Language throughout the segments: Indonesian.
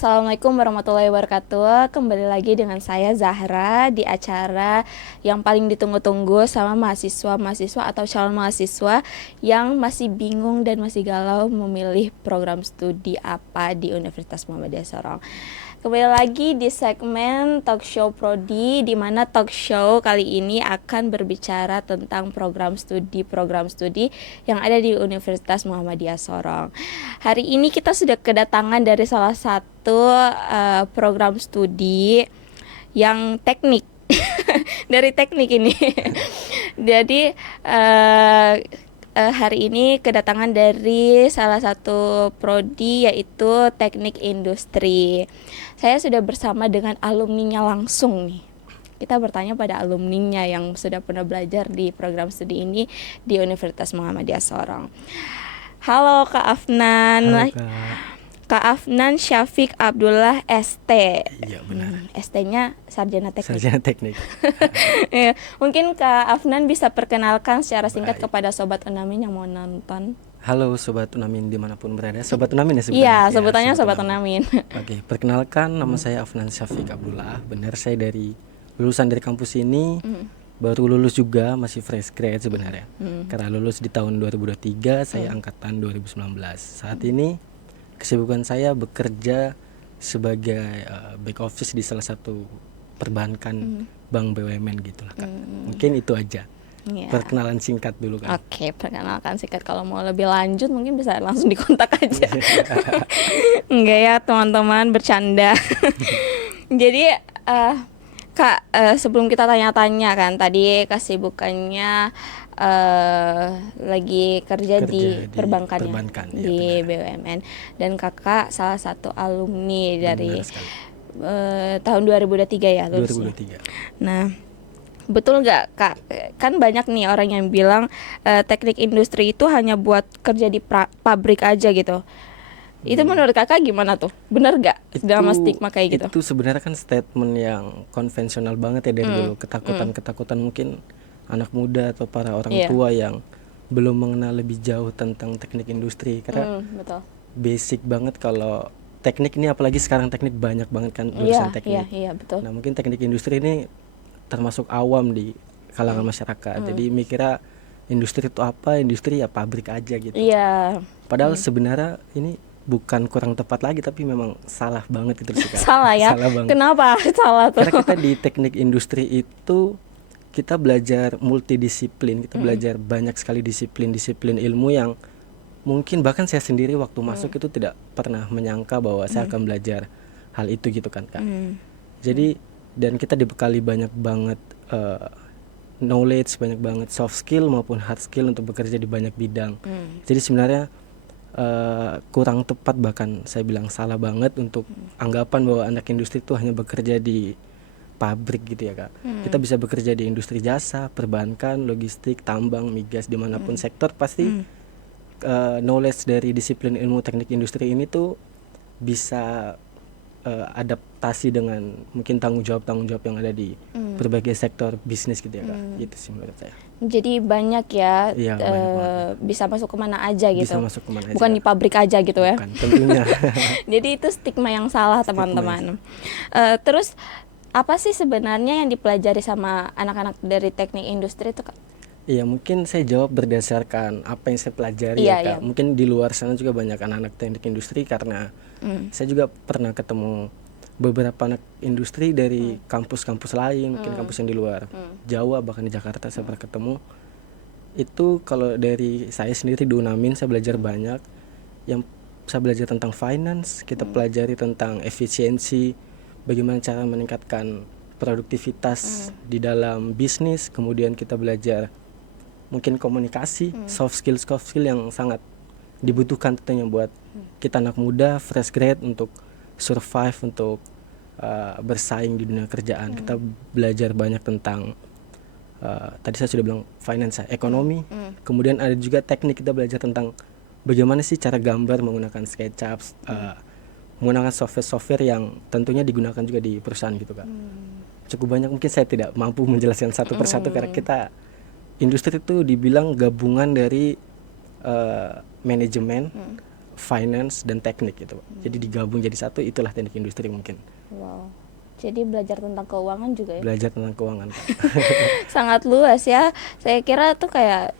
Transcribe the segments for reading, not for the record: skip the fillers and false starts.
Assalamualaikum warahmatullahi wabarakatuh. Kembali lagi dengan saya Zahra di acara yang paling ditunggu-tunggu sama mahasiswa-mahasiswa atau calon mahasiswa yang masih bingung dan masih galau memilih program studi apa di Universitas Muhammadiyah Sorong. Kembali lagi di segmen Talk Show Prodi, di mana talk show kali ini akan berbicara tentang program studi yang ada di Universitas Muhammadiyah Sorong. Hari ini kita sudah kedatangan dari salah satu program studi yang teknik, dari teknik ini. Jadi hari ini kedatangan dari salah satu prodi yaitu Teknik Industri. Saya sudah bersama dengan alumninya langsung nih. Kita bertanya pada alumninya yang sudah pernah belajar di program studi ini di Universitas Muhammadiyah Sorong. Halo Kak Afnan. Halo Kak. Kak Afnan Syafiq Abdullah ST. Iya benar. ST-nya Sarjana Teknik. Sarjana Teknik. Ya, mungkin Kak Afnan bisa perkenalkan secara singkat Baik. kepada Sobat Unamin yang mau nonton. Halo Sobat Unamin dimanapun berada. Sobat Unamin ya sebenarnya? Iya, sebutannya Sobat Unamin. Oke, perkenalkan nama saya Afnan Syafiq Abdullah. Benar, saya lulusan dari kampus ini. Baru lulus juga, masih fresh grade sebenarnya. Karena lulus di tahun 2023, saya angkatan 2019. Saat ini kesibukan saya bekerja sebagai back office di salah satu perbankan bank BUMN gitulah Kak. Mungkin itu aja. Ya. Perkenalan singkat dulu kan. Oke, perkenalkan singkat. Kalau mau lebih lanjut mungkin bisa langsung dikontak aja. Enggak ya teman-teman, bercanda. Jadi Kak, sebelum kita tanya-tanya kan tadi kesibukannya lagi kerja di perbankan ya, di BUMN, dan kakak salah satu alumni dari tahun 2023 ya lulusnya. 2023. Nah, betul nggak Kak? Kan banyak nih orang yang bilang teknik industri itu hanya buat kerja di pabrik aja gitu. Itu menurut kakak gimana tuh? Bener nggak dalam stigma kayak gitu? Itu sebenarnya kan statement yang konvensional banget ya dari dulu. Ketakutan mungkin anak muda atau para orang tua yang belum mengenal lebih jauh tentang teknik industri. Karena betul. basic banget kalau teknik ini, apalagi sekarang teknik banyak banget kan jurusan teknik. Iya, betul. Nah mungkin teknik industri ini termasuk awam di kalangan masyarakat. Jadi mikirnya industri itu apa? Industri ya pabrik aja gitu. Iya. Padahal sebenarnya ini bukan kurang tepat lagi, tapi memang salah banget itu sih Kak. Salah ya? Salah banget. Kenapa salah tuh? Karena kita di teknik industri itu kita belajar multidisiplin, kita belajar banyak sekali disiplin ilmu yang mungkin bahkan saya sendiri waktu masuk itu tidak pernah menyangka bahwa saya akan belajar hal itu gitu kan Kak. Jadi dan kita dibekali banyak banget knowledge, banyak banget soft skill maupun hard skill untuk bekerja di banyak bidang. Jadi sebenarnya kurang tepat, bahkan saya bilang salah banget untuk anggapan bahwa anak industri itu hanya bekerja di pabrik gitu ya Kak. Kita bisa bekerja di industri jasa, perbankan, logistik, tambang, migas, dimanapun sektor pasti knowledge dari disiplin ilmu teknik industri ini tuh bisa adaptasi dengan mungkin tanggung jawab yang ada di berbagai sektor bisnis gitu ya Kak. Gitu sih menurut saya. Jadi banyak ya, bisa masuk kemana aja gitu. Bisa masuk kemana aja. Bukan di pabrik aja gitu ya. Bukan, tentunya. Jadi itu stigma yang salah teman-teman. Terus apa sih sebenarnya yang dipelajari sama anak-anak dari teknik industri itu Kak? Iya, mungkin saya jawab berdasarkan apa yang saya pelajari ya Kak. Iya. Mungkin di luar sana juga banyak anak-anak teknik industri karena saya juga pernah ketemu beberapa anak industri dari kampus-kampus lain, mungkin kampus yang di luar Jawa, bahkan di Jakarta saya pernah ketemu. Itu kalau dari saya sendiri di Unamin saya belajar banyak. Yang saya belajar tentang finance, kita pelajari tentang efisiensi, bagaimana cara meningkatkan produktivitas di dalam bisnis. Kemudian kita belajar mungkin komunikasi, soft skill yang sangat dibutuhkan tentunya buat kita anak muda fresh grade untuk survive, untuk bersaing di dunia kerjaan. Kita belajar banyak tentang tadi saya sudah bilang finance, ekonomi. Kemudian ada juga teknik, kita belajar tentang bagaimana sih cara gambar menggunakan SketchUp, menggunakan software yang tentunya digunakan juga di perusahaan gitu Kak. Cukup banyak, mungkin saya tidak mampu menjelaskan satu persatu karena kita industri itu dibilang gabungan dari manajemen, finance dan teknik gitu. Jadi digabung jadi satu, itulah teknik industri mungkin. Wow. Jadi belajar tentang keuangan juga ya? Belajar tentang keuangan. Sangat luas ya. Saya kira tuh kayak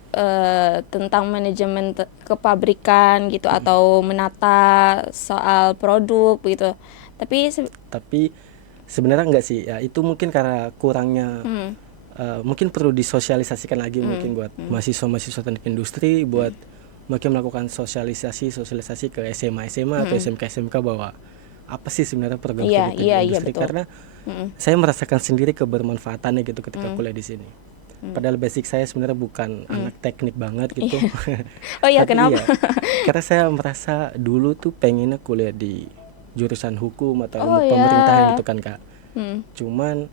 tentang manajemen kepabrikan gitu atau menata soal produk gitu. Tapi sebenarnya enggak sih. Ya itu mungkin karena kurangnya mungkin perlu disosialisasikan lagi mungkin buat mahasiswa-mahasiswa teknik industri, buat mungkin melakukan sosialisasi ke SMA atau SMK bahwa apa sih sebenarnya program teknik industri, karena saya merasakan sendiri kebermanfaatannya gitu ketika kuliah di sini. Padahal basic saya sebenarnya bukan anak teknik banget gitu. Oh iya, kenapa? Karena saya merasa dulu tuh pengennya kuliah di jurusan hukum atau ilmu pemerintahan gitu kan Kak. Cuman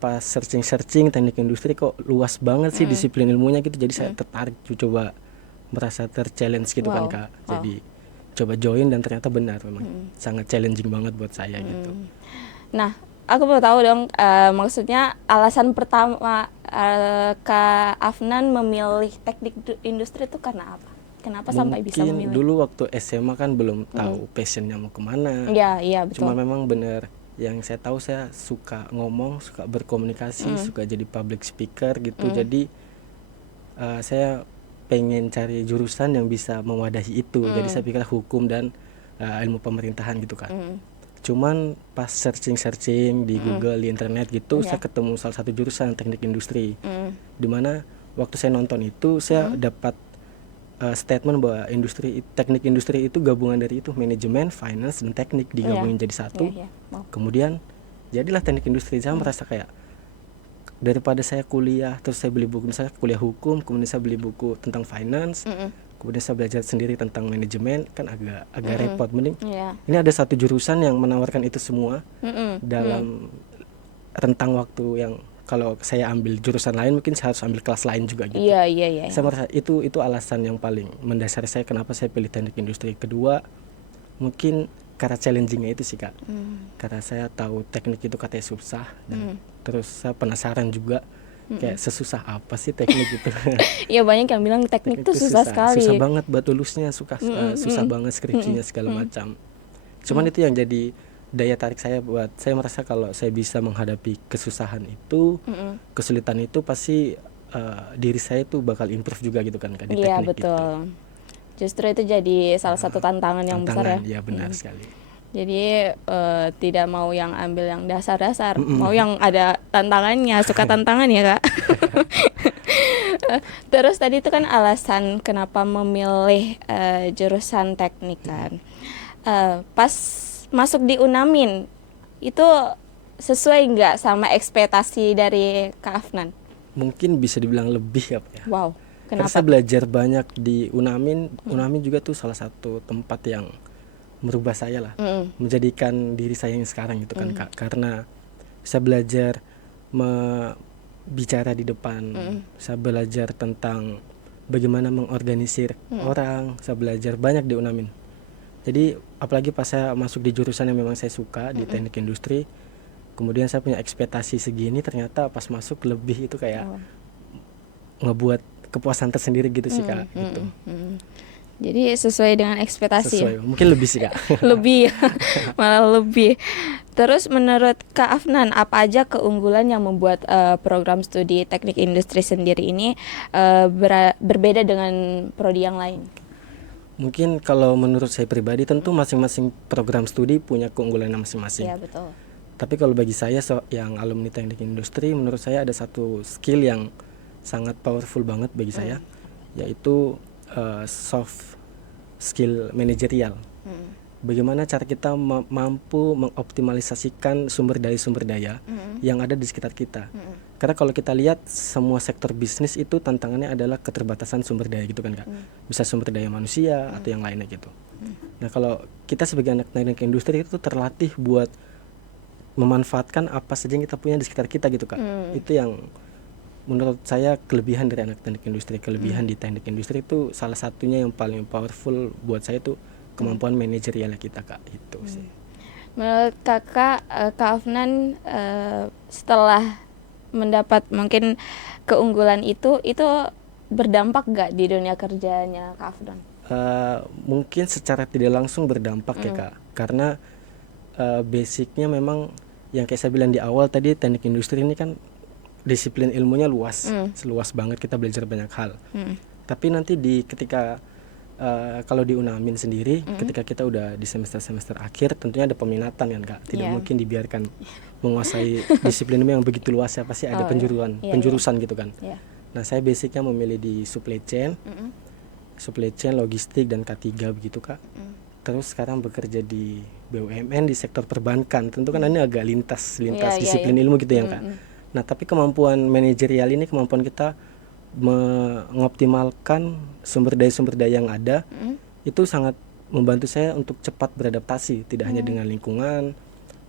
pas searching teknik industri kok luas banget sih disiplin ilmunya gitu, jadi saya tertarik coba, merasa terchallenge gitu kan Kak. Jadi coba join dan ternyata benar memang sangat challenging banget buat saya gitu. Nah, aku mau tahu dong, maksudnya alasan pertama Kak Afnan memilih teknik industri itu karena apa? Kenapa sampai bisa memilih? Mungkin dulu waktu SMA kan belum tahu passionnya mau kemana. Iya betul. Cuma memang benar yang saya tahu, saya suka ngomong, suka berkomunikasi, suka jadi public speaker gitu. Jadi saya pengen cari jurusan yang bisa mewadahi itu. Jadi saya pikir hukum dan ilmu pemerintahan gitu kan. Cuman pas searching di Google, di internet gitu, saya ketemu salah satu jurusan teknik industri. Dimana waktu saya nonton itu saya dapat statement bahwa teknik industri itu gabungan dari itu, manajemen, finance, dan teknik digabungin jadi satu. Kemudian jadilah teknik industri. Saya merasa kayak daripada saya kuliah terus saya beli buku, misalnya kuliah hukum kemudian saya beli buku tentang finance, kemudian saya belajar sendiri tentang manajemen, kan agak repot. Mending ini ada satu jurusan yang menawarkan itu semua dalam rentang waktu yang kalau saya ambil jurusan lain mungkin saya harus ambil kelas lain juga gitu. Iya. Saya merasa itu alasan yang paling mendasari saya kenapa saya pilih teknik industri. Kedua, mungkin karena challengingnya itu sih Kak. Karena saya tahu teknik itu katanya susah dan terus saya penasaran juga kayak sesusah apa sih teknik itu. Iya, banyak yang bilang teknik itu susah sekali. Susah banget buat lulusnya, susah banget skripsinya segala macam. Cuman itu yang jadi daya tarik saya buat saya merasa kalau saya bisa menghadapi kesusahan itu, kesulitan itu pasti diri saya tuh bakal improve juga gitu kan Kak, di teknik. Iya betul. Justru itu jadi salah satu tantangan yang besar ya. Iya benar sekali. Jadi tidak mau yang ambil yang dasar-dasar, mau yang ada tantangannya, suka tantangan ya Kak. Terus tadi itu kan alasan kenapa memilih jurusan teknik kan. Pas masuk di Unamin itu sesuai nggak sama ekspektasi dari Kak Afnan? Mungkin bisa dibilang lebih ya. Wow, kenapa? Karena saya belajar banyak di Unamin. Unamin juga tuh salah satu tempat yang merubah saya lah, menjadikan diri saya yang sekarang gitu kan Kak. Karena saya belajar bicara di depan, saya belajar tentang bagaimana mengorganisir orang, saya belajar banyak di Unamin. Jadi apalagi pas saya masuk di jurusan yang memang saya suka, di teknik industri, kemudian saya punya ekspektasi segini, ternyata pas masuk lebih itu kayak ngebuat kepuasan tersendiri gitu sih Kak. Gitu. Jadi sesuai dengan ekspektasi. Sesuai, mungkin lebih sih Kak. Lebih, malah lebih. Terus menurut Kak Afnan, apa aja keunggulan yang membuat program studi teknik industri sendiri ini berbeda dengan prodi yang lain? Mungkin kalau menurut saya pribadi tentu masing-masing program studi punya keunggulan masing-masing. Iya betul. Tapi kalau bagi saya yang alumni teknik industri, menurut saya ada satu skill yang sangat powerful banget bagi saya, yaitu soft skill manajerial. Bagaimana cara kita mampu mengoptimalisasikan sumber daya yang ada di sekitar kita. Karena kalau kita lihat semua sektor bisnis itu tantangannya adalah keterbatasan sumber daya gitu kan Kak. Bisa sumber daya manusia atau yang lainnya gitu. Nah kalau kita sebagai anak teknik industri itu terlatih buat memanfaatkan apa saja yang kita punya di sekitar kita gitu Kak. Itu yang menurut saya kelebihan dari anak teknik industri. Kelebihan di teknik industri itu salah satunya yang paling powerful buat saya itu kemampuan manajerialnya kita Kak, itu sih. Menurut Kakak, Kak Afnan setelah mendapat mungkin keunggulan itu berdampak gak di dunia kerjanya Kak Afnan? Mungkin secara tidak langsung berdampak ya Kak, karena basicnya memang yang kayak saya bilang di awal tadi, teknik industri ini kan disiplin ilmunya luas, seluas banget, kita belajar banyak hal. Tapi nanti ketika kalau di Unamin sendiri, ketika kita udah di semester akhir, tentunya ada peminatan kan Kak, tidak mungkin dibiarkan menguasai disiplin ilmu yang begitu luas ya, pasti ada penjurusan gitu kan. Nah saya basicnya memilih di supply chain, logistik dan K3 begitu Kak. Terus sekarang bekerja di BUMN di sektor perbankan, tentu kan ini agak lintas disiplin ilmu gitu ya Kak. Nah tapi kemampuan manajerial ini kemampuan kita mengoptimalkan sumber daya yang ada, itu sangat membantu saya untuk cepat beradaptasi, tidak hanya dengan lingkungan,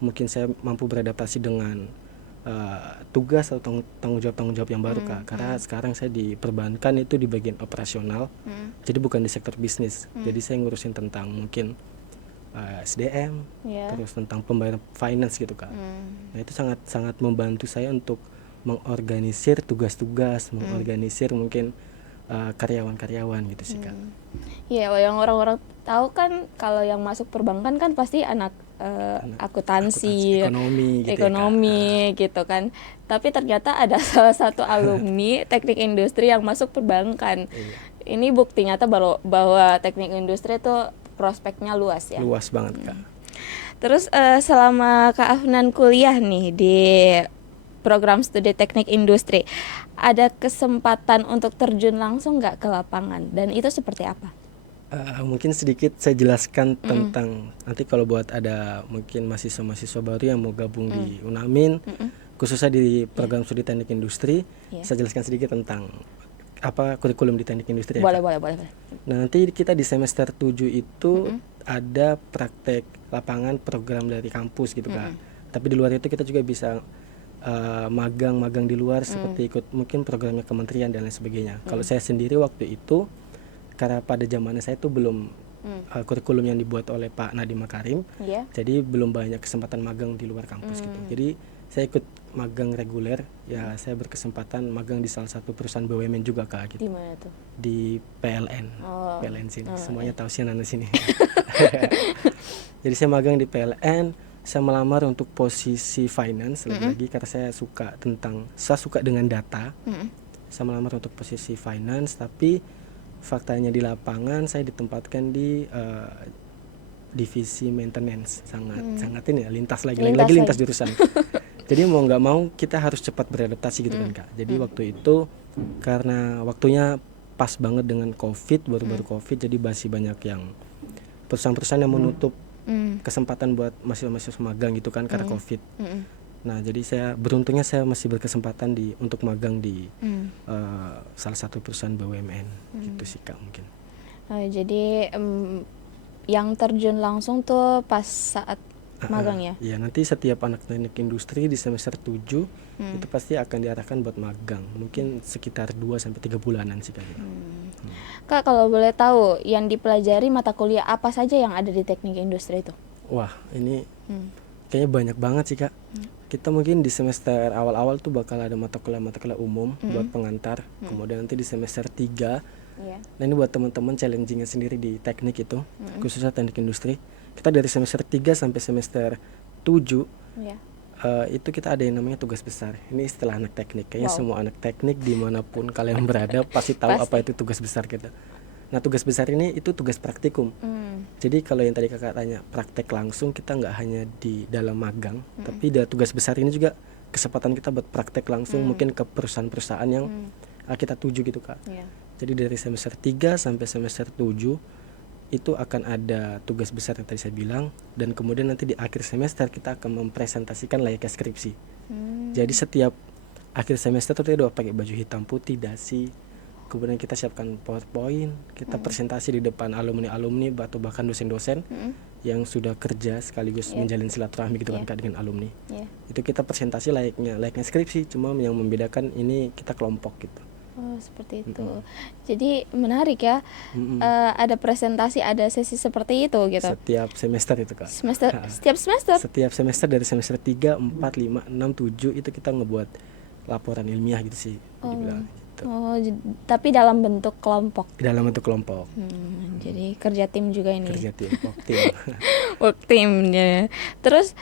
mungkin saya mampu beradaptasi dengan tugas atau tanggung jawab yang baru Kak. Karena sekarang saya di perbankan itu di bagian operasional, jadi bukan di sektor bisnis. Jadi saya ngurusin tentang mungkin SDM, terus tentang pembayaran finance gitu Kak. Nah itu sangat membantu saya untuk mengorganisir tugas-tugas, mengorganisir mungkin karyawan-karyawan gitu sih Kak. Iya, yang orang-orang tahu kan kalau yang masuk perbankan kan pasti anak akuntansi, ekonomi gitu kan. Tapi ternyata ada salah satu alumni teknik industri yang masuk perbankan. Ini bukti nyata bahwa teknik industri itu prospeknya luas ya. Luas banget Kak. Terus selama Kak Afnan kuliah nih di program studi teknik industri, ada kesempatan untuk terjun langsung nggak ke lapangan, dan itu seperti apa? Mungkin sedikit saya jelaskan tentang nanti kalau buat ada mungkin mahasiswa baru yang mau gabung di Unamin, khususnya di program studi teknik industri, saya jelaskan sedikit tentang apa kurikulum di teknik industri. Boleh. Nah nanti kita di semester 7 itu ada praktek lapangan program dari kampus gitu Kak. Tapi di luar itu kita juga bisa magang di luar, seperti ikut mungkin programnya kementerian dan lain sebagainya. Kalau saya sendiri waktu itu, karena pada zamannya saya itu belum kurikulum yang dibuat oleh Pak Nadiem Makarim, jadi belum banyak kesempatan magang di luar kampus gitu. Jadi saya ikut magang reguler, ya saya berkesempatan magang di salah satu perusahaan BUMN juga Kak gitu. Di mana tuh? Di PLN. PLN sini. Semuanya tahu sih anak sini. Jadi saya magang di PLN, saya melamar untuk posisi finance lagi karena saya suka dengan data. Saya melamar untuk posisi finance, tapi faktanya di lapangan saya ditempatkan di divisi maintenance, sangat ini ya, lintas jurusan. Jadi mau nggak mau kita harus cepat beradaptasi gitu kan Kak. Jadi waktu itu karena waktunya pas banget dengan COVID, baru-baru COVID, jadi masih banyak yang perusahaan-perusahaan yang menutup kesempatan buat mahasiswa magang gitu kan karena COVID. Nah jadi beruntungnya saya masih berkesempatan untuk magang di salah satu perusahaan BUMN gitu sih Kak mungkin. Jadi yang terjun langsung tuh pas saat magang ya? Iya, nanti setiap anak teknik industri di semester 7 itu pasti akan diarahkan buat magang, mungkin sekitar 2-3 bulanan sih Kak. Kak kalau boleh tahu yang dipelajari mata kuliah apa saja yang ada di teknik industri itu? Wah ini kayaknya banyak banget sih Kak. Kita mungkin di semester awal-awal tuh bakal ada mata kuliah umum buat pengantar, kemudian nanti di semester 3 nah ini buat teman-teman challengingnya sendiri di teknik itu, khususnya teknik industri. Kita dari semester 3 sampai semester 7 itu kita ada yang namanya tugas besar. Ini istilah anak teknik, kayaknya semua anak teknik dimanapun kalian berada pasti tahu apa itu tugas besar kita. Nah tugas besar ini itu tugas praktikum. Jadi kalau yang tadi kakak tanya praktek langsung, kita nggak hanya di dalam magang, tapi dari tugas besar ini juga kesempatan kita buat praktek langsung mungkin ke perusahaan-perusahaan yang kita tuju gitu Kak. Jadi dari semester 3 sampai semester 7 itu akan ada tugas besar yang tadi saya bilang, dan kemudian nanti di akhir semester kita akan mempresentasikan layaknya skripsi. Jadi setiap akhir semester itu kita udah pakai baju hitam putih, dasi, kemudian kita siapkan PowerPoint, kita presentasi di depan alumni atau bahkan dosen-dosen yang sudah kerja sekaligus menjalin silaturahmi gitu kan Kak dengan alumni. Itu kita presentasi layaknya skripsi, cuma yang membedakan ini kita kelompok gitu. Oh seperti itu. Jadi menarik ya. Ada presentasi, ada sesi seperti itu gitu. Setiap semester itu Kak. Setiap semester? Setiap semester dari semester 3, 4, 5, 6, 7 itu kita ngebuat laporan ilmiah gitu sih dibilang gitu. gitu. Oh, tapi dalam bentuk kelompok. Dalam bentuk kelompok. Jadi kerja tim juga ini. Kerja tim, work team. Work team ya. Terus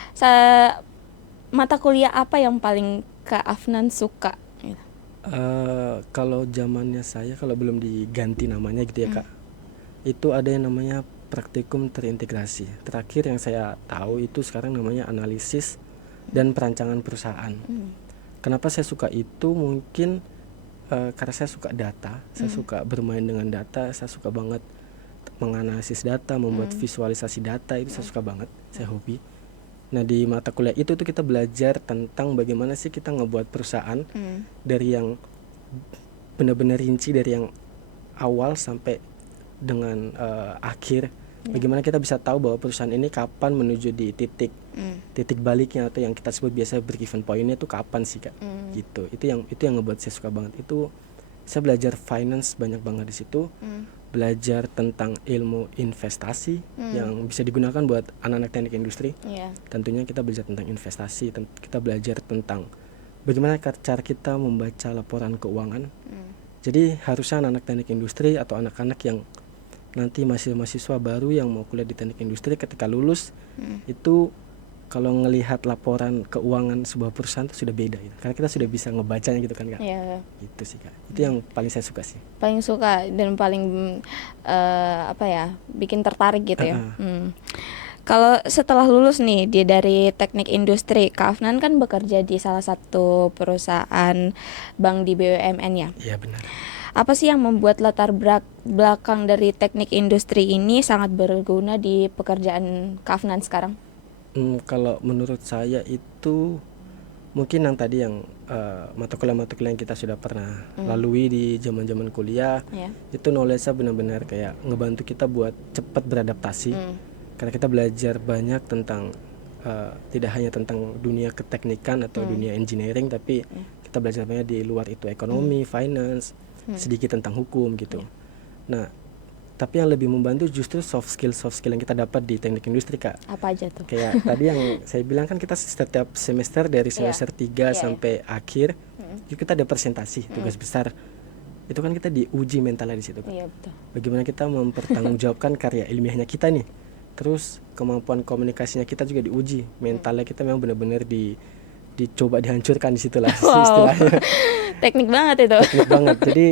mata kuliah apa yang paling Kak Afnan suka? Kalau zamannya saya, kalau belum diganti namanya gitu ya Kak, itu ada yang namanya praktikum terintegrasi. Terakhir yang saya tahu itu sekarang namanya analisis dan perancangan perusahaan. Kenapa saya suka itu? Mungkin karena saya suka data, saya suka bermain dengan data, saya suka banget menganalisis data, membuat visualisasi data, itu saya suka banget, saya hobi. Nah di mata kuliah itu tuh kita belajar tentang bagaimana sih kita ngebuat perusahaan dari yang benar-benar rinci, dari yang awal sampai dengan akhir. Bagaimana kita bisa tahu bahwa perusahaan ini kapan menuju di titik baliknya, atau yang kita sebut biasa break even point-nya itu kapan sih Kak? Gitu. Itu yang ngebuat saya suka banget. Itu saya belajar finance banyak banget di situ. Belajar tentang ilmu investasi yang bisa digunakan buat anak-anak teknik industri. Tentunya kita belajar tentang investasi, kita belajar tentang bagaimana cara kita membaca laporan keuangan. Jadi harusnya anak-anak teknik industri atau anak-anak yang nanti masih mahasiswa baru yang mau kuliah di teknik industri, ketika lulus itu kalau ngelihat laporan keuangan sebuah perusahaan itu sudah beda gitu. Karena kita sudah bisa ngebacanya gitu kan Kak. Gitu sih Kak. Itu yang paling saya suka sih. Paling suka dan paling bikin tertarik gitu ya. Kalau setelah lulus nih dari teknik industri, Kak Afnan kan bekerja di salah satu perusahaan bank di BUMN ya. Iya benar. Apa sih yang membuat latar belakang dari teknik industri ini sangat berguna di pekerjaan Kak Afnan sekarang? Kalau menurut saya itu mungkin yang tadi yang mata kuliah yang kita sudah pernah lalui di zaman kuliah, itu knowledge-nya benar-benar kayak ngebantu kita buat cepat beradaptasi. Karena kita belajar banyak tentang tidak hanya tentang dunia keteknikan atau dunia engineering, tapi kita belajar banyak di luar itu, ekonomi, finance, sedikit tentang hukum gitu. Nah tapi yang lebih membantu justru soft skill yang kita dapat di teknik industri Kak. Apa aja tuh? Kayak tadi yang saya bilang kan, kita setiap semester dari semester 3 sampai akhir itu kita ada presentasi, tugas besar. Itu kan kita diuji mentalnya di situ Kak. Betul. Bagaimana kita mempertanggungjawabkan karya ilmiahnya kita nih. Terus kemampuan komunikasinya kita juga diuji. Mentalnya kita memang benar-benar dicoba dihancurkan di situ lah istilahnya. Teknik banget itu. Teknik banget. Jadi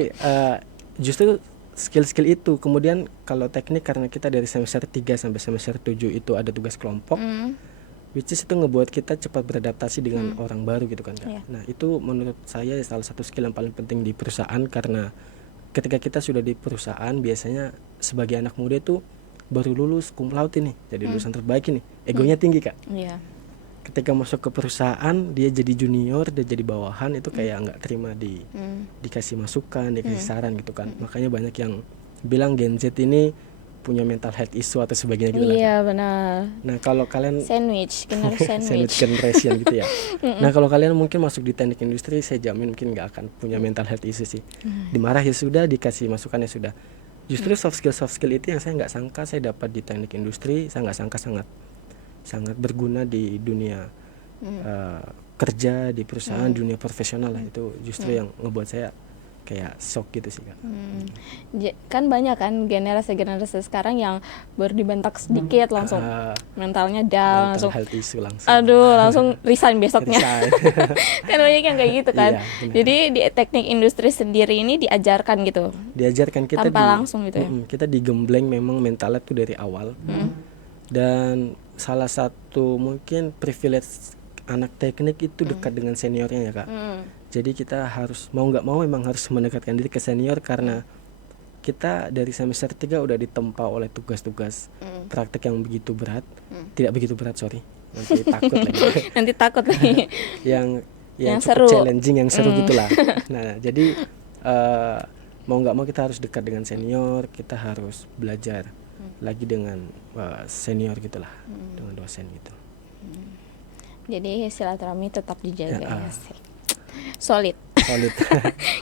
justru skill-skill itu. Kemudian kalau teknik, karena kita dari semester 3 sampai semester 7 itu ada tugas kelompok, which is itu ngebuat kita cepat beradaptasi dengan orang baru gitu kan Kak. Nah itu menurut saya salah satu skill yang paling penting di perusahaan, karena ketika kita sudah di perusahaan biasanya sebagai anak muda itu baru lulus cum laude ini, jadi lulusan terbaik ini, egonya tinggi Kak. Ketika masuk ke perusahaan dia jadi junior, dia jadi bawahan, itu kayak nggak terima dikasih masukan, dikasih saran gitu kan. Makanya banyak yang bilang Gen Z ini punya mental health issue atau sebagainya gitu. Benar. Nah kalau kalian sandwich generation gitu ya. Nah kalau kalian mungkin masuk di teknik industri, saya jamin mungkin nggak akan punya mental health issue sih. Dimarah ya sudah, dikasih masukan ya sudah. Justru soft skill itu yang saya nggak sangka saya dapat di teknik industri. Saya nggak sangka sangat berguna di dunia kerja di perusahaan, dunia profesional lah. Itu justru yang ngebuat saya kayak shock gitu sih Kak. Kan banyak kan generasi sekarang yang baru dibentak sedikit langsung mentalnya down, langsung health issue langsung. Langsung resign besoknya. Kan banyak yang kayak gitu kan. Jadi di teknik industri sendiri ini diajarkan gitu. Diajarkan kita tanpa langsung gitu ya. Kita digembleng memang mentalnya tuh dari awal. Dan salah satu mungkin privilege anak teknik itu dekat dengan seniornya ya Kak. Jadi kita harus mau nggak mau memang harus mendekatkan diri ke senior, karena kita dari semester 3 udah ditempa oleh tugas-tugas praktek yang begitu berat. Tidak begitu berat, sorry, nanti takut lagi. yang seru, challenging, yang seru gitulah. Nah jadi mau nggak mau kita harus dekat dengan senior, kita harus belajar lagi dengan senior gitulah, dengan dosen gitu. Jadi silaturahmi tetap dijaga ya sih. Solid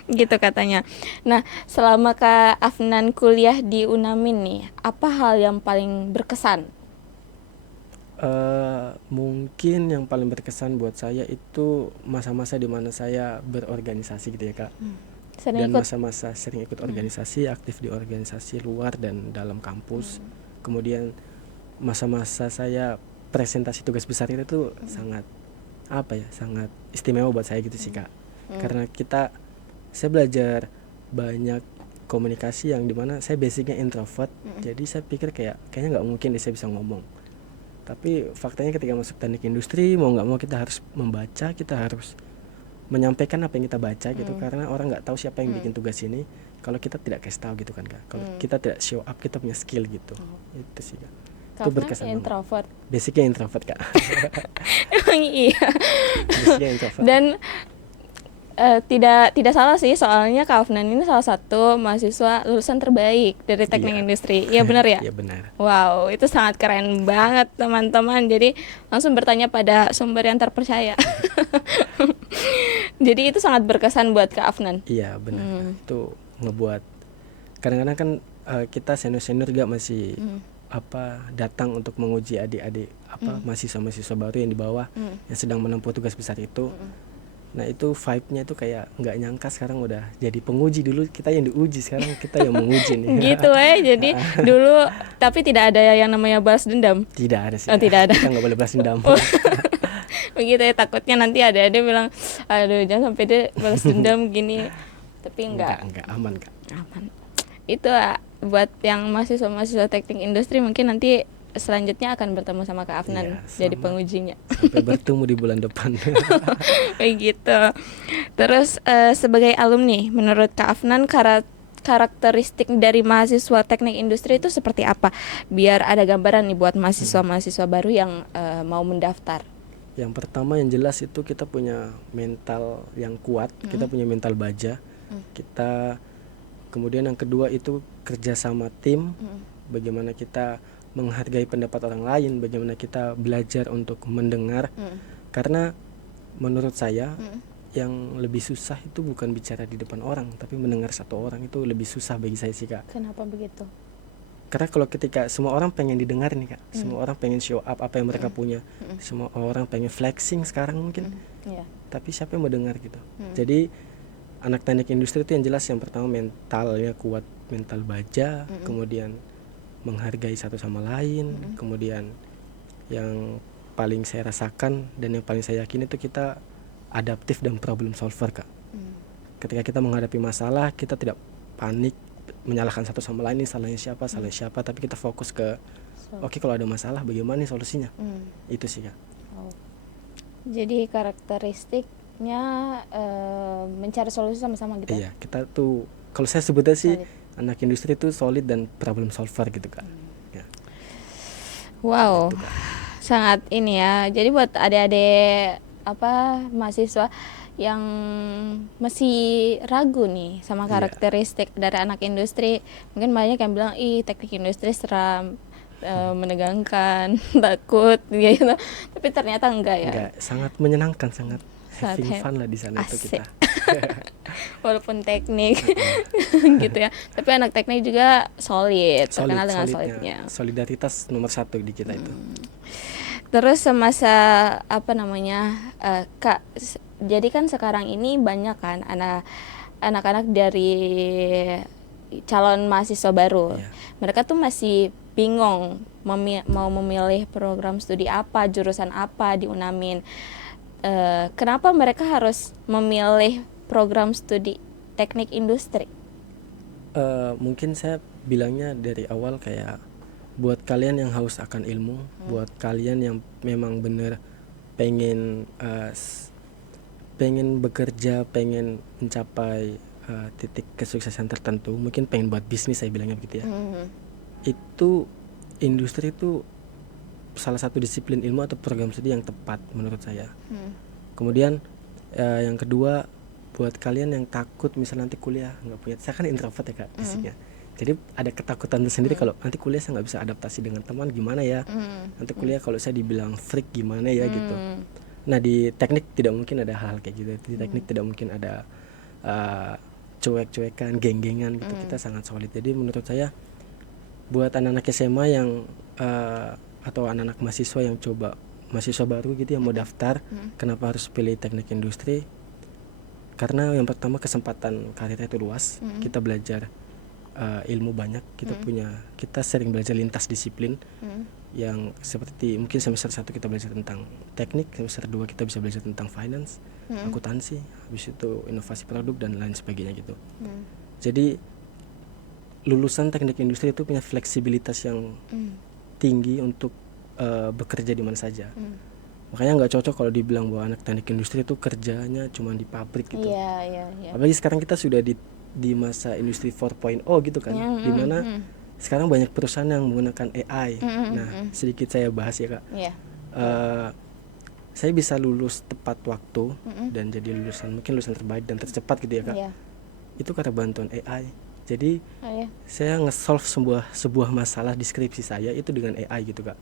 gitu katanya. Nah selama Kak Afnan kuliah di Unamin nih, apa hal yang paling berkesan? Mungkin yang paling berkesan buat saya itu masa-masa dimana saya berorganisasi gitu ya Kak. Sering dan ikut. masa-masa sering ikut organisasi, aktif di organisasi luar dan dalam kampus. Kemudian masa-masa saya presentasi tugas besar itu tuh sangat sangat istimewa buat saya gitu sih Kak. Karena saya belajar banyak komunikasi yang dimana saya basicnya introvert, jadi saya pikir kayaknya nggak mungkin deh saya bisa ngomong. Tapi faktanya ketika masuk teknik industri, mau nggak mau kita harus membaca, kita harus menyampaikan apa yang kita baca gitu, karena orang nggak tahu siapa yang bikin tugas ini kalau kita tidak kasih tahu gitu kan Kak. Kalau kita tidak show up kita punya skill gitu. Itu sih Kak. Itu berkesan banget. Introvert. Basicnya introvert Kak. Emang iya. Basicnya introvert. Dan tidak salah sih, soalnya Kak Afnan ini salah satu mahasiswa lulusan terbaik dari teknik industri. Iya benar ya? Iya benar. Wow, itu sangat keren banget teman-teman. Jadi langsung bertanya pada sumber yang terpercaya. Jadi itu sangat berkesan buat Kak Afnan. Iya benar. Itu ngebuat kadang-kadang kan kita senior-senior juga masih datang untuk menguji adik-adik mahasiswa-mahasiswa baru yang di bawah yang sedang menempuh tugas besar itu. Nah itu vibe-nya itu kayak nggak nyangka sekarang udah jadi penguji. Dulu kita yang diuji, sekarang kita yang menguji nih. Gitu jadi dulu tapi tidak ada yang namanya balas dendam. Tidak ada sih. Tidak ada. Kita nggak boleh balas dendam. Begitu ya, takutnya nanti ada bilang, aduh jangan sampai dia balas dendam gini. Tapi enggak, aman Kak. Aman. Itu buat yang mahasiswa teknik industri mungkin nanti selanjutnya akan bertemu sama Kak Afnan jadi pengujinya. Sampai bertemu di bulan depan. Begitu. Terus sebagai alumni, menurut Kak Afnan karakteristik dari mahasiswa teknik industri itu seperti apa? Biar ada gambaran nih buat mahasiswa-mahasiswa baru yang mau mendaftar. Yang pertama yang jelas itu kita punya mental yang kuat, kita punya mental baja. Kita kemudian yang kedua itu kerja sama tim, bagaimana kita menghargai pendapat orang lain, bagaimana kita belajar untuk mendengar. Karena menurut saya yang lebih susah itu bukan bicara di depan orang, tapi mendengar satu orang itu lebih susah bagi saya sih Kak. Kenapa begitu? Karena kalau ketika semua orang pengen didengar nih Kak, semua orang pengen show up apa yang mereka punya, semua orang pengen flexing sekarang mungkin, tapi siapa yang mau dengar gitu. Jadi anak teknik industri itu yang jelas yang pertama mentalnya kuat, mental baja, kemudian menghargai satu sama lain, kemudian yang paling saya rasakan dan yang paling saya yakin itu kita adaptif dan problem solver Kak. Ketika kita menghadapi masalah, kita tidak panik menyalahkan satu sama lain, ini salahnya siapa, tapi kita fokus ke oke, kalau ada masalah bagaimana nih solusinya. Itu sih Kak. Jadi karakteristiknya mencari solusi sama-sama gitu. Iya, kita tuh kalau saya sebutnya sih anak industri itu solid dan problem solver gitu Kak. Wow, gitu, Kak. Sangat ini ya. Jadi buat adik-adik mahasiswa yang masih ragu nih sama karakteristik dari anak industri, mungkin banyak yang bilang teknik industri seram, menegangkan, takut gitu. Tapi ternyata enggak ya. Enggak, sangat menyenangkan, sangat having fun lah di sana itu kita. Walaupun teknik gitu ya, tapi anak teknik juga terkenal dengan solidnya. Solidaritas nomor 1 di kita itu. Terus semasa Kak, jadi kan sekarang ini banyak kan anak-anak dari calon mahasiswa baru, mereka tuh masih bingung mau memilih program studi apa, jurusan apa di UNAMIN. Kenapa mereka harus memilih program studi teknik industri? Mungkin saya bilangnya dari awal kayak buat kalian yang haus akan ilmu, buat kalian yang memang bener pengen bekerja, pengen mencapai titik kesuksesan tertentu, mungkin pengen buat bisnis, saya bilangnya begitu ya. Itu industri itu salah satu disiplin ilmu atau program studi yang tepat menurut saya. Kemudian yang kedua, buat kalian yang takut misalnya nanti kuliah nggak punya, saya kan introvert ya Kak basicnya, jadi ada ketakutan tersendiri kalau nanti kuliah saya nggak bisa adaptasi dengan teman gimana ya, nanti kuliah kalau saya dibilang freak gimana ya gitu. Nah di teknik tidak mungkin ada hal kayak gitu, di teknik tidak mungkin ada cuek-cuekan, geng-gengan gitu, kita sangat solid. Jadi menurut saya buat anak-anak SMA yang atau anak-anak mahasiswa yang mahasiswa baru gitu yang mau daftar, kenapa harus pilih teknik industri? karena yang pertama kesempatan karirnya itu luas, kita belajar ilmu banyak, kita sering belajar lintas disiplin, yang seperti mungkin semester 1 kita belajar tentang teknik, semester 2 kita bisa belajar tentang finance, akuntansi, habis itu inovasi produk dan lain sebagainya gitu. Jadi lulusan teknik industri itu punya fleksibilitas yang tinggi untuk bekerja di mana saja. Makanya nggak cocok kalau dibilang bahwa anak teknik industri itu kerjanya cuma di pabrik gitu. Apalagi sekarang kita sudah di masa industri 4.0 gitu kan, dimana sekarang banyak perusahaan yang menggunakan AI. Nah, sedikit saya bahas ya Kak. Saya bisa lulus tepat waktu dan jadi mungkin lulusan terbaik dan tercepat gitu ya Kak. Itu karena bantuan AI. Jadi saya nge-solve sebuah masalah di skripsi saya itu dengan AI gitu Kak.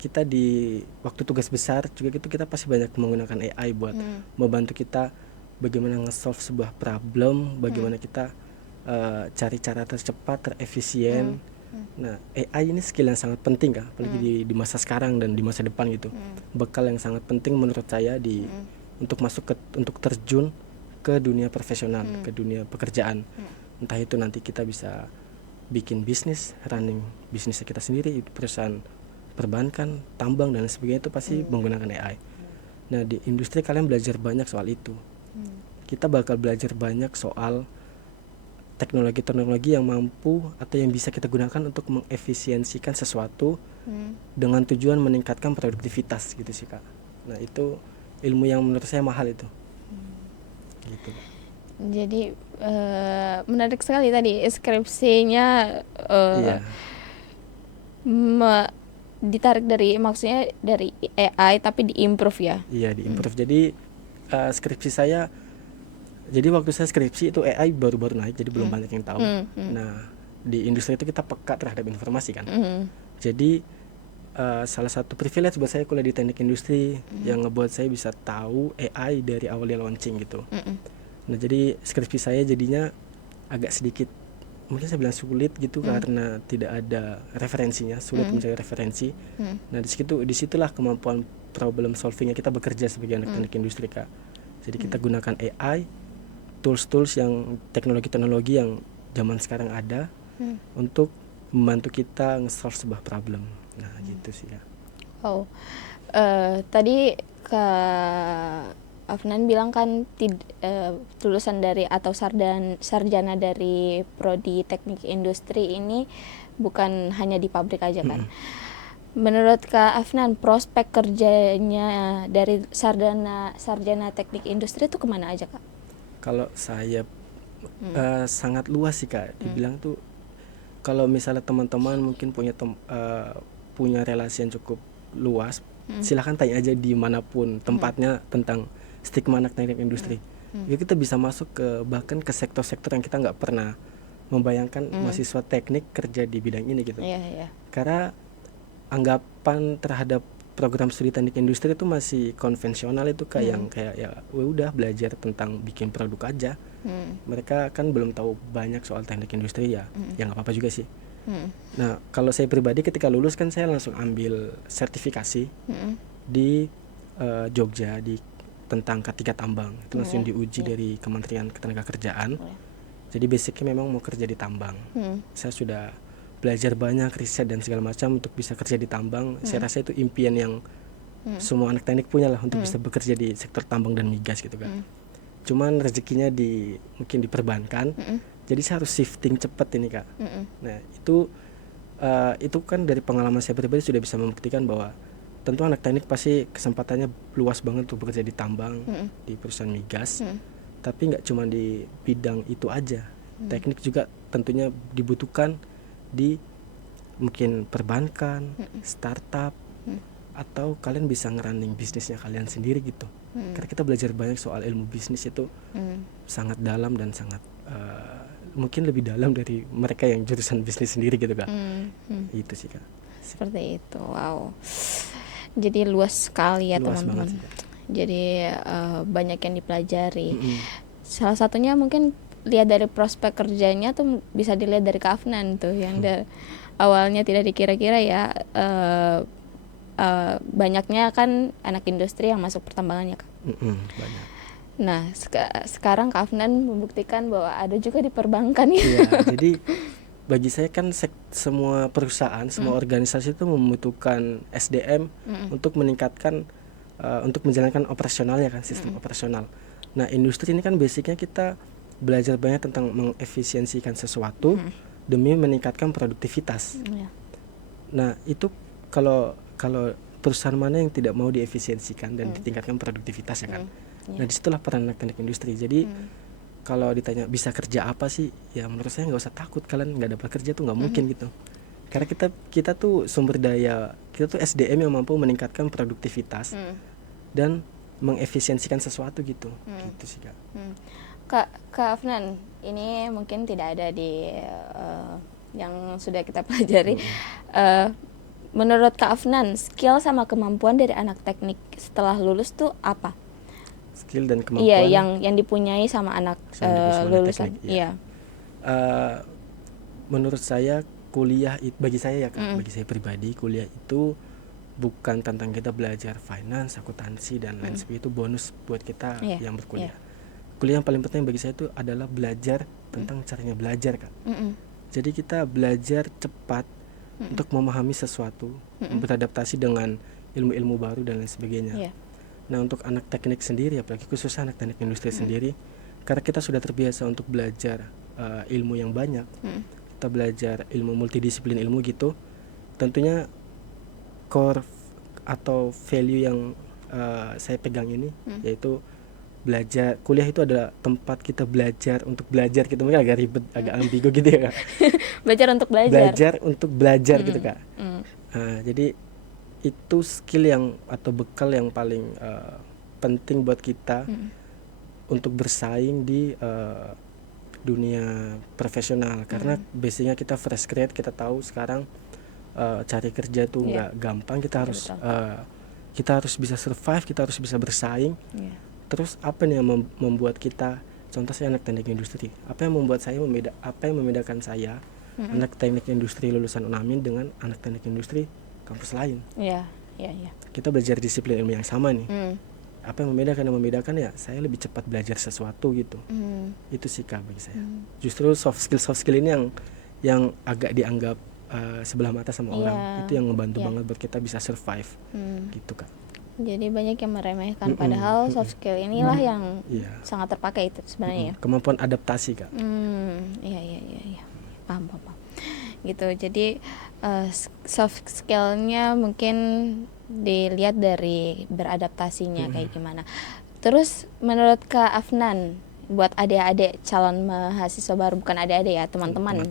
Kita di waktu tugas besar juga gitu, kita pasti banyak menggunakan AI buat membantu kita bagaimana nge-solve sebuah problem, bagaimana kita cari cara tercepat, terefisien. Nah, AI ini skill yang sangat penting Kak, apalagi di masa sekarang dan di masa depan gitu. Bekal yang sangat penting menurut saya untuk untuk terjun ke dunia profesional, ke dunia pekerjaan. Entah itu nanti kita bisa bikin bisnis, running bisnis kita sendiri, perusahaan perbankan, tambang dan sebagainya, itu pasti menggunakan AI. Nah, di industri kalian belajar banyak soal itu. Kita bakal belajar banyak soal teknologi-teknologi yang mampu atau yang bisa kita gunakan untuk mengefisiensikan sesuatu dengan tujuan meningkatkan produktivitas gitu sih Kak. Nah, itu ilmu yang menurut saya mahal itu. Gitu. Jadi menarik sekali tadi skripsinya ditarik dari, maksudnya dari AI tapi diimprove ya. Iya, diimprove. Jadi skripsi saya, jadi waktu saya skripsi itu AI baru-baru naik, jadi belum banyak yang tahu. Nah, di industri itu kita peka terhadap informasi kan. Jadi salah satu privilege buat saya kuliah di teknik industri yang ngebuat saya bisa tahu AI dari awalnya launching gitu. Nah, jadi skripsi saya jadinya agak sedikit, mungkin saya bilang sulit gitu, karena tidak ada referensinya, sulit mencari referensi. Nah, disitulah kemampuan problem solvingnya kita bekerja sebagai anak teknik industri Kak. Jadi kita gunakan AI, tools yang teknologi yang zaman sekarang ada untuk membantu kita nge-solve sebuah problem. Nah, gitu sih ya. Tadi Kak Afnan bilang kan lulusan dari atau sarjana dari prodi teknik industri ini bukan hanya di pabrik aja kan. Menurut Kak Afnan, prospek kerjanya dari sarjana teknik industri itu kemana aja Kak? Kalau saya sangat luas sih Kak. Dibilang tuh kalau misalnya teman-teman mungkin punya relasi yang cukup luas, silahkan tanya aja dimanapun tempatnya tentang stigma anak teknik industri. Jadi kita bisa masuk bahkan ke sektor-sektor yang kita nggak pernah membayangkan mahasiswa teknik kerja di bidang ini gitu. Karena anggapan terhadap program studi teknik industri itu masih konvensional itu kayak ya udah belajar tentang bikin produk aja. Mereka kan belum tahu banyak soal teknik industri ya nggak apa-apa juga sih. Nah, kalau saya pribadi ketika lulus kan saya langsung ambil sertifikasi di Jogja tentang K3 tambang. Itu langsung diuji dari Kementerian Ketenagakerjaan. Jadi basicnya memang mau kerja di tambang. Saya sudah belajar banyak, riset dan segala macam untuk bisa kerja di tambang. Saya rasa itu impian yang semua anak teknik punya lah, untuk bisa bekerja di sektor tambang dan migas gitu kan. Cuman rezekinya mungkin di perbankan. Jadi saya harus shifting cepat ini Kak. Nah, itu kan dari pengalaman saya pribadi sudah bisa membuktikan bahwa tentu anak teknik pasti kesempatannya luas banget untuk bekerja di tambang, di perusahaan migas. Tapi nggak cuma di bidang itu aja. Teknik juga tentunya dibutuhkan di mungkin perbankan, startup, atau kalian bisa ngerunning bisnisnya kalian sendiri gitu. Karena kita belajar banyak soal ilmu bisnis itu sangat dalam dan sangat mungkin lebih dalam dari mereka yang jurusan bisnis sendiri gitu Kak. Itu sih Kak. Seperti itu. Wow. Jadi luas sekali ya teman-teman. Jadi banyak yang dipelajari. Salah satunya mungkin lihat dari prospek kerjanya tuh bisa dilihat dari Kak Afnan tuh yang awalnya tidak dikira-kira ya, banyaknya kan anak industri yang masuk pertambangannya Kak. Banyak. Nah, sekarang Kak Afnan membuktikan bahwa ada juga di perbankan ya. Iya, jadi bagi saya kan semua perusahaan, semua organisasi itu membutuhkan SDM untuk meningkatkan, untuk menjalankan operasionalnya kan, sistem operasional. Nah, industri ini kan basicnya kita belajar banyak tentang mengefisiensikan sesuatu demi meningkatkan produktivitas. Nah, itu kalau perusahaan mana yang tidak mau diefisiensikan dan ditingkatkan produktivitas ya kan. Nah, disitulah peran anak teknik industri. Jadi kalau ditanya bisa kerja apa sih, ya menurut saya nggak usah takut, kalian nggak dapat kerja tuh nggak mungkin gitu. Karena kita tuh sumber daya, kita tuh SDM yang mampu meningkatkan produktivitas dan mengefisiensikan sesuatu gitu. Gitu sih Kak. Kak Afnan, ini mungkin tidak ada di yang sudah kita pelajari. Menurut Kak Afnan, skill sama kemampuan dari anak teknik setelah lulus tuh apa? Skill dan kemampuan. Iya, yang dipunyai sama anak lulusan. Iya. Menurut saya kuliah bagi saya ya Kak, bagi saya pribadi kuliah itu bukan tentang kita belajar finance, akuntansi dan lain sebagainya, itu bonus buat kita yang berkuliah. Kuliah yang paling penting bagi saya itu adalah belajar tentang caranya belajar Kak. Jadi kita belajar cepat untuk memahami sesuatu, beradaptasi dengan ilmu-ilmu baru dan lain sebagainya. Nah, untuk anak teknik sendiri, apalagi khususnya anak teknik industri sendiri, karena kita sudah terbiasa untuk belajar ilmu yang banyak, kita belajar ilmu multidisiplin ilmu gitu, tentunya core atau value yang saya pegang ini yaitu belajar. Kuliah itu adalah tempat kita belajar untuk belajar gitu, mungkin agak ribet, agak ambigu gitu ya Kak. Belajar untuk belajar. Belajar untuk belajar gitu Kak. Jadi itu skill yang atau bekal yang paling penting buat kita untuk bersaing di dunia profesional, karena basicnya kita fresh grad, kita tahu sekarang cari kerja tuh nggak gampang, kita harus bisa survive, kita harus bisa bersaing. Terus apa nih yang membuat kita, contoh saya anak teknik industri, apa yang membedakan saya anak teknik industri lulusan UNAMIN dengan anak teknik industri kampus lain. Kita belajar disiplin ilmu yang sama nih. Apa yang membedakan ya saya lebih cepat belajar sesuatu gitu. Itu sih Kak bagi saya. Justru soft skill ini yang agak dianggap sebelah mata sama orang, itu yang ngebantu banget buat kita bisa survive. Gitu Kak. Jadi banyak yang meremehkan, padahal soft skill inilah yang sangat terpakai itu sebenarnya. Kemampuan adaptasi Kak. Iya. Paham. Gitu. Jadi soft skillnya mungkin dilihat dari beradaptasinya kayak gimana. Terus menurut Kak Afnan, buat adik-adik calon mahasiswa baru, bukan adik-adik ya, teman-teman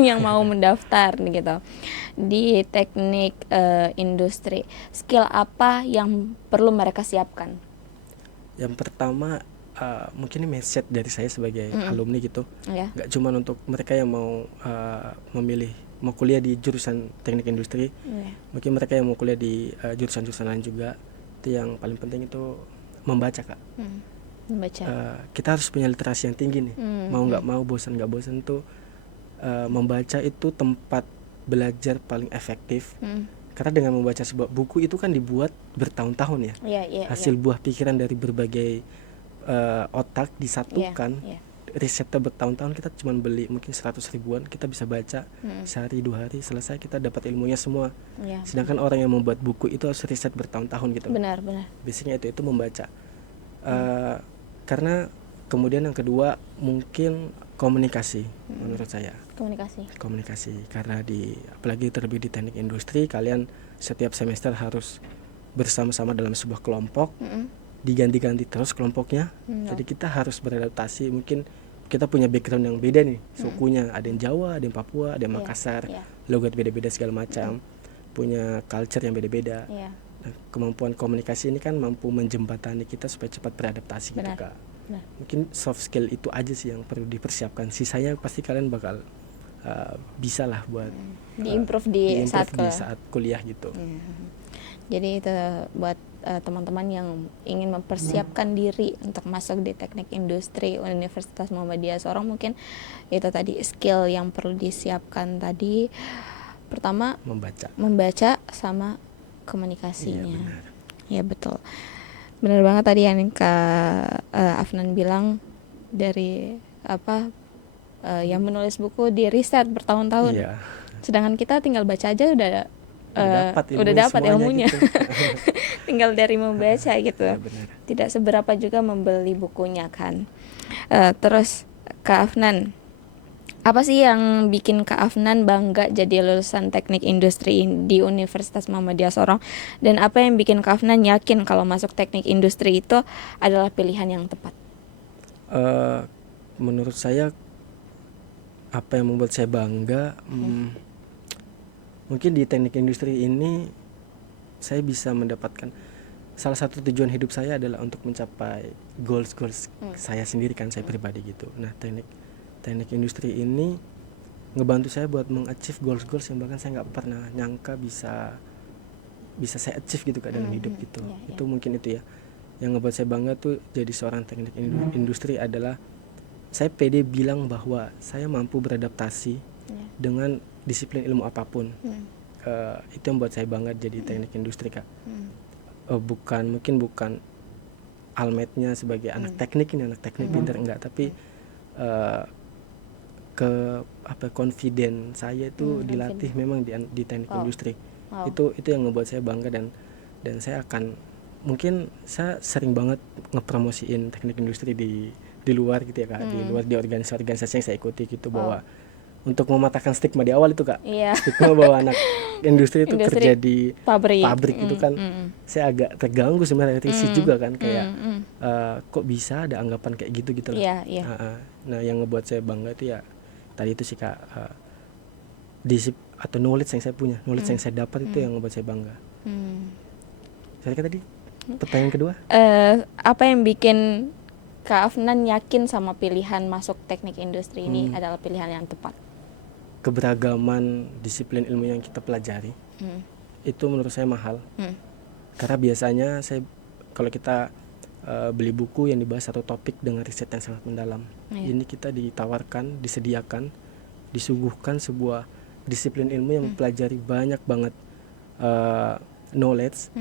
yang mau mendaftar gitu di teknik industri, skill apa yang perlu mereka siapkan? Yang pertama mungkin ini mindset dari saya sebagai alumni gitu, nggak cuma untuk mereka yang mau mau kuliah di jurusan teknik industri, mungkin mereka yang mau kuliah di jurusan-jurusan lain juga, itu yang paling penting itu membaca Kak. Membaca. Kita harus punya literasi yang tinggi nih, mau nggak mau, bosan nggak bosan tuh, membaca itu tempat belajar paling efektif. Karena dengan membaca sebuah buku itu kan dibuat bertahun-tahun ya, hasil buah pikiran dari berbagai otak disatukan. Risetnya bertahun-tahun, kita cuma beli mungkin 100 ribuan, kita bisa baca sehari 2 hari selesai, kita dapat ilmunya semua. Sedangkan orang yang membuat buku itu harus riset bertahun-tahun gitu. Benar. Basicnya itu membaca. Karena kemudian yang kedua mungkin komunikasi. Menurut saya komunikasi, karena apalagi terlebih di teknik industri, kalian setiap semester harus bersama-sama dalam sebuah kelompok, diganti-ganti terus kelompoknya. Jadi kita harus beradaptasi. Mungkin kita punya background yang beda nih, sukunya, ada yang Jawa, ada yang Papua, ada yang Makassar, logat beda-beda segala macam, punya culture yang beda-beda. Nah, kemampuan komunikasi ini kan mampu menjembatani kita supaya cepat beradaptasi gitu Kak. Mungkin soft skill itu aja sih yang perlu dipersiapkan. Sisanya pasti kalian bakal bisa lah buat diimprove di saat kuliah gitu. Jadi itu buat teman-teman yang ingin mempersiapkan diri untuk masuk di teknik industri Universitas Muhammadiyah Sorong, mungkin itu tadi skill yang perlu disiapkan tadi. Pertama membaca sama komunikasinya. Iya, benar. Ya betul. Benar banget tadi yang Kak Afnan bilang, dari apa yang menulis buku di riset bertahun-tahun, Iya, sedangkan kita tinggal baca aja udah dapat udah ilmunya dapat semuanya ilmunya. gitu. Tinggal dari membaca gitu, Ya benar. tidak seberapa juga membeli bukunya kan. Terus Kak Afnan, apa sih yang bikin Kak Afnan bangga jadi lulusan teknik industri di Universitas Muhammadiyah Sorong, dan apa yang bikin Kak Afnan yakin kalau masuk teknik industri itu adalah pilihan yang tepat? Eh, Menurut saya apa yang membuat saya bangga, mungkin di teknik industri ini saya bisa mendapatkan salah satu tujuan hidup saya adalah untuk mencapai goals saya sendiri kan, saya pribadi gitu. Nah, teknik industri ini ngebantu saya buat mengachieve goals yang bahkan saya nggak pernah nyangka bisa saya achieve gitu dalam hidup gitu. Itu mungkin itu ya yang ngebuat saya bangga tuh jadi seorang teknik industri adalah saya pede bilang bahwa saya mampu beradaptasi dengan disiplin ilmu apapun. Itu yang buat saya bangga jadi teknik industri, Kak. Bukan almetnya sebagai anak teknik pintar enggak, tapi confident saya itu dilatih memang di teknik industri. Itu yang ngebuat saya bangga, dan saya akan, mungkin saya sering banget ngepromosiin teknik industri di luar gitu ya, Kak. Di luar, di organisasi yang saya ikuti gitu, bahwa untuk mematahkan stigma di awal itu, Kak. Stigma bahwa anak industri itu kerja di pabrik itu kan. Saya agak terganggu sebenarnya, risih juga kan, kayak kok bisa ada anggapan kayak gitu lah. Nah, yang ngebuat saya bangga itu ya tadi itu sih, Kak, atau knowledge yang saya punya, knowledge yang saya dapat itu yang ngebuat saya bangga. Saya kan tadi pertanyaan kedua, apa yang bikin Kak Afnan yakin sama pilihan masuk teknik industri ini adalah pilihan yang tepat? Keberagaman disiplin ilmu yang kita pelajari itu menurut saya mahal. Karena biasanya kalau kita beli buku yang dibahas satu topik dengan riset yang sangat mendalam, ini kita disediakan, disuguhkan sebuah disiplin ilmu yang mempelajari banyak banget knowledge,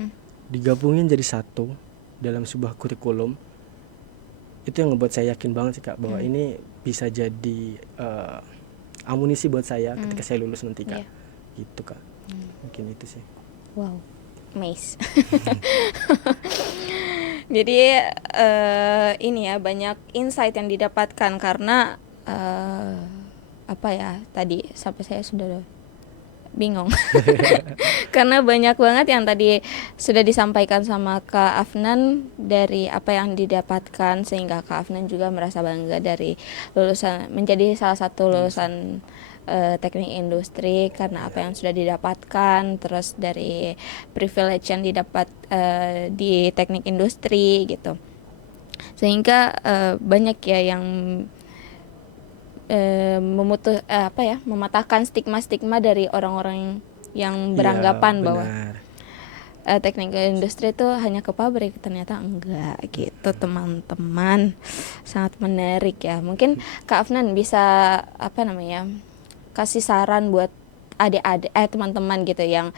digabungin jadi satu dalam sebuah kurikulum. Itu yang ngebuat saya yakin banget sih, Kak, bahwa ini bisa jadi amunisi buat saya ketika saya lulus nanti, Kak. Gitu, Kak. Mungkin itu sih. Wow, amazing. Jadi ini ya, banyak insight yang didapatkan karena apa ya, tadi sampai saya sudah bingung. Karena banyak banget yang tadi sudah disampaikan sama Kak Afnan dari apa yang didapatkan, sehingga Kak Afnan juga merasa bangga dari menjadi salah satu lulusan teknik industri karena apa yang sudah didapatkan, terus dari privilege yang didapat di teknik industri gitu, sehingga banyak ya yang mematahkan stigma dari orang-orang yang beranggapan bahwa teknik industri itu hanya ke pabrik. Ternyata enggak gitu, teman-teman. Sangat menarik ya. Mungkin Kak Afnan bisa kasih saran buat adik-adik teman-teman gitu yang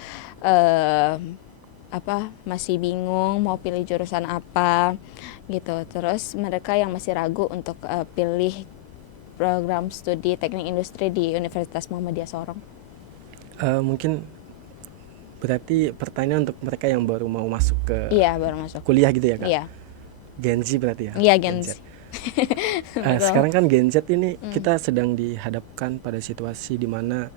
masih bingung mau pilih jurusan apa gitu. Terus mereka yang masih ragu untuk pilih program studi teknik industri di Universitas Muhammadiyah Sorong. Mungkin berarti pertanyaan untuk mereka yang baru mau masuk ke kuliah gitu ya, Kak? Iya. Gen Z berarti ya? Iya, Gen Z. Sekarang kan Gen Z ini kita sedang dihadapkan pada situasi di mana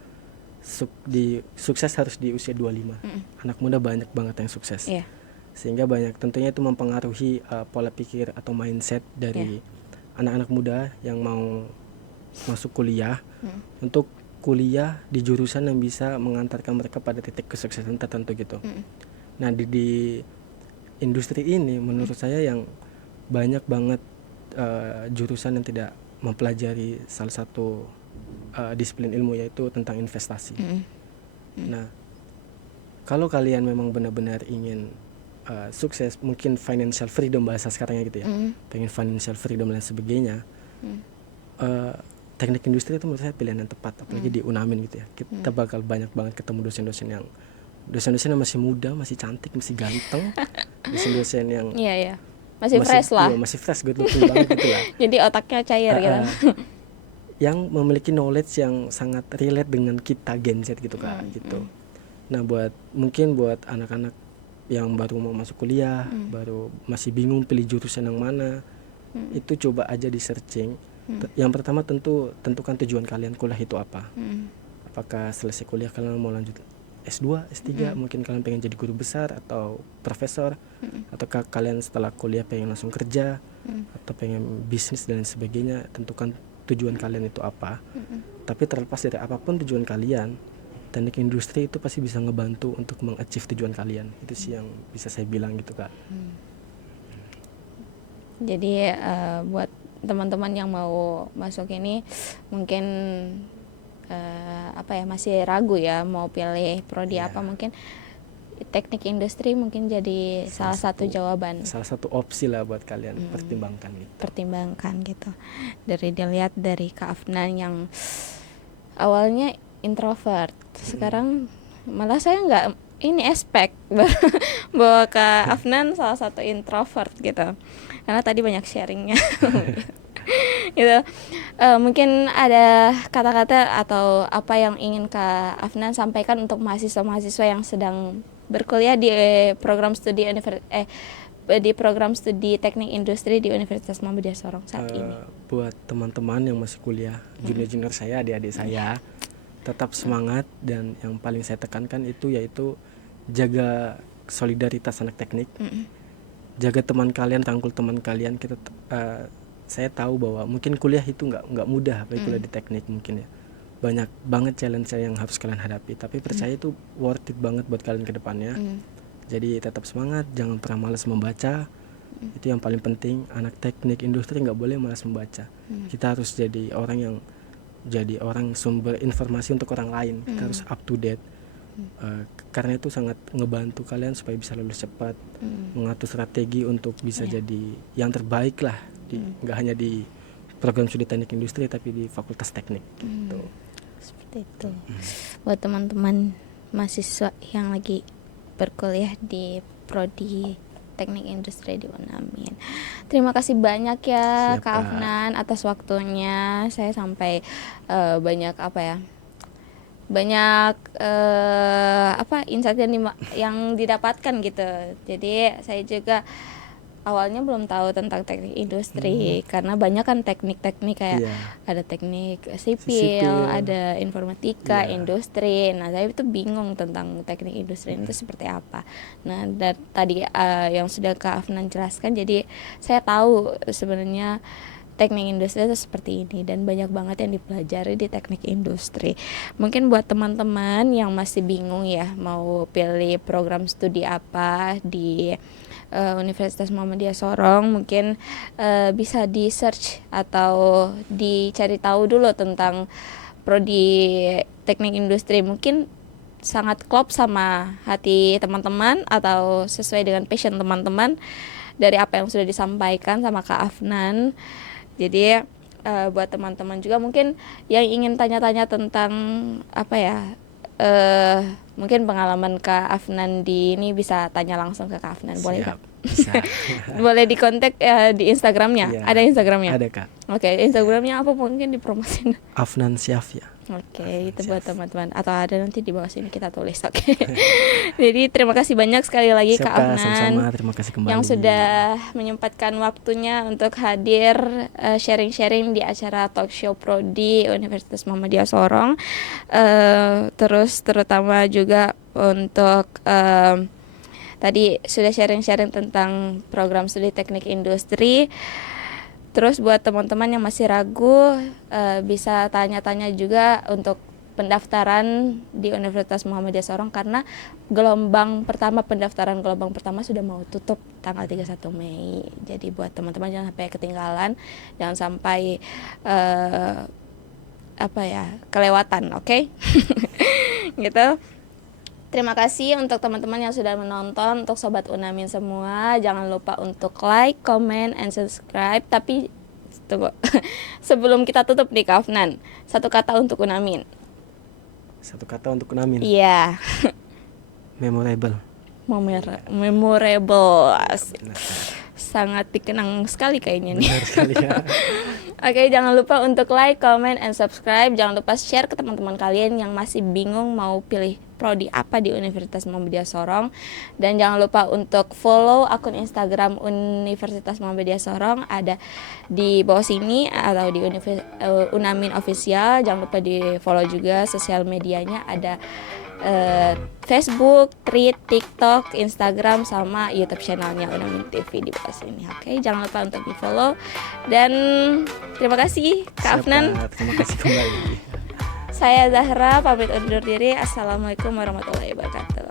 sukses harus di usia 25. Anak muda banyak banget yang sukses. Sehingga banyak, tentunya itu mempengaruhi pola pikir atau mindset dari anak-anak muda yang mau masuk kuliah, untuk kuliah di jurusan yang bisa mengantarkan mereka pada titik kesuksesan tertentu gitu. Nah, di industri ini menurut saya yang banyak banget jurusan yang tidak mempelajari salah satu disiplin ilmu, yaitu tentang investasi. Nah, kalau kalian memang benar-benar ingin sukses, mungkin financial freedom bahasa sekarangnya gitu ya, pengen financial freedom dan sebagainya, teknik industri itu menurut saya pilihan yang tepat, apalagi di Unamin gitu ya. Kita bakal banyak banget ketemu dosen-dosen yang dosen-dosen yang masih muda, masih cantik, masih ganteng, dosen-dosen yang Iya. Masih fresh lah. Iya, masih fresh, good looking banget gitu lah. Jadi otaknya cair gitu. Yang memiliki knowledge yang sangat relate dengan kita Gen Z gitu kan gitu. Nah, mungkin buat anak-anak yang baru mau masuk kuliah, baru masih bingung pilih jurusan yang mana, itu coba aja di searching. Yang pertama tentukan tujuan kalian kuliah itu apa. Apakah selesai kuliah kalian mau lanjut S2, S3, mungkin kalian pengen jadi guru besar atau profesor, ataukah kalian setelah kuliah pengen langsung kerja, atau pengen bisnis dan sebagainya. Tentukan tujuan kalian itu apa. Tapi terlepas dari apapun tujuan kalian, teknik industri itu pasti bisa ngebantu untuk mengachieve tujuan kalian. Itu sih yang bisa saya bilang gitu Kak. Jadi buat teman-teman yang mau masuk ini mungkin masih ragu ya mau pilih prodi apa, mungkin teknik industri mungkin jadi salah satu jawaban, salah satu opsi lah buat kalian pertimbangkan gitu. Dari dilihat dari Kak Afnan yang awalnya introvert, sekarang malah saya nggak expect bahwa Kak Afnan salah satu introvert gitu, karena tadi banyak sharingnya. Gitu. Mungkin ada kata-kata atau apa yang ingin Kak Afnan sampaikan untuk mahasiswa-mahasiswa yang sedang berkuliah di program studi di program studi teknik industri di Universitas Muhammadiyah Sorong saat ini. Buat teman-teman yang masih kuliah, junior-junior saya, adik-adik saya, tetap semangat, dan yang paling saya tekankan itu yaitu jaga solidaritas anak teknik. Jaga teman kalian, rangkul teman kalian. Saya tahu bahwa mungkin kuliah itu nggak mudah, apalagi kuliah di teknik mungkin ya. Banyak banget challenge yang harus kalian hadapi, tapi percaya itu worth it banget buat kalian ke depannya. Jadi tetap semangat, jangan pernah malas membaca. Itu yang paling penting. Anak teknik industri nggak boleh malas membaca. Kita harus jadi orang sumber informasi untuk orang lain. Kita harus up to date. Karena itu sangat ngebantu kalian supaya bisa lulus cepat, mengatur strategi untuk bisa jadi yang terbaik lah, nggak hanya di program studi teknik industri tapi di fakultas teknik gitu. Seperti itu. Buat teman-teman mahasiswa yang lagi berkuliah di prodi teknik industri di UNAMIN, terima kasih banyak ya Kak Afnan atas waktunya. Saya sampai banyak insight yang didapatkan gitu. Jadi saya juga awalnya belum tahu tentang teknik industri karena banyak kan teknik-teknik kayak ada teknik sipil, ada informatika, industri. Nah, saya itu bingung tentang teknik industri itu seperti apa. Nah, tadi yang sudah Kak Afnan jelaskan, jadi saya tahu sebenarnya teknik industri itu seperti ini, dan banyak banget yang dipelajari di teknik industri. Mungkin buat teman-teman yang masih bingung ya mau pilih program studi apa di Universitas Muhammadiyah Sorong, mungkin bisa di search atau dicari tahu dulu tentang prodi teknik industri. Mungkin sangat klop sama hati teman-teman atau sesuai dengan passion teman-teman dari apa yang sudah disampaikan sama Kak Afnan. Jadi buat teman-teman juga mungkin yang ingin tanya-tanya tentang mungkin pengalaman Kak Afnan di ini bisa tanya langsung ke Kak Afnan. Boleh Kak? Bisa. Boleh di kontak di Instagramnya. Ada Instagramnya? Ada Kak. Oke, Instagramnya apa mungkin dipromosin? Afnan Syaf ya. Oke, itu buat teman-teman, atau ada nanti di bawah sini kita tulis. Oke. Jadi terima kasih banyak sekali lagi Kak Afnan. Sama-sama, terima kasih kembali yang sudah menyempatkan waktunya untuk hadir sharing-sharing di acara talk show Prodi Universitas Muhammadiyah Sorong. Terus terutama juga untuk tadi sudah sharing-sharing tentang program studi teknik industri. Terus buat teman-teman yang masih ragu, bisa tanya-tanya juga untuk pendaftaran di Universitas Muhammadiyah Sorong, karena pendaftaran gelombang pertama sudah mau tutup tanggal 31 Mei. Jadi buat teman-teman jangan sampai ketinggalan, jangan sampai kelewatan, oke? Gitu. Terima kasih untuk teman-teman yang sudah menonton. Untuk Sobat UNAMIN semua, jangan lupa untuk like, comment, and subscribe. Tapi tunggu, sebelum kita tutup nih Kak Afnan, satu kata untuk UNAMIN. Satu kata untuk UNAMIN? Iya. Memorable. Memorable. Benar. Sangat dikenang sekali kayaknya nih. Benar sekali ya. Oke, jangan lupa untuk like, comment, and subscribe. Jangan lupa share ke teman-teman kalian yang masih bingung mau pilih prodi apa di Universitas Muhammadiyah Sorong. Dan jangan lupa untuk follow akun Instagram Universitas Muhammadiyah Sorong, ada di bawah sini atau di Unamin Official. Jangan lupa di follow juga sosial medianya, ada Facebook, Tweet, TikTok, Instagram, sama YouTube channelnya Unamin TV di bawah sini. Oke, jangan lupa untuk di follow. Dan terima kasih Kak Afnan. Terima kasih kembali. Saya Zahra pamit undur diri. Assalamualaikum warahmatullahi wabarakatuh.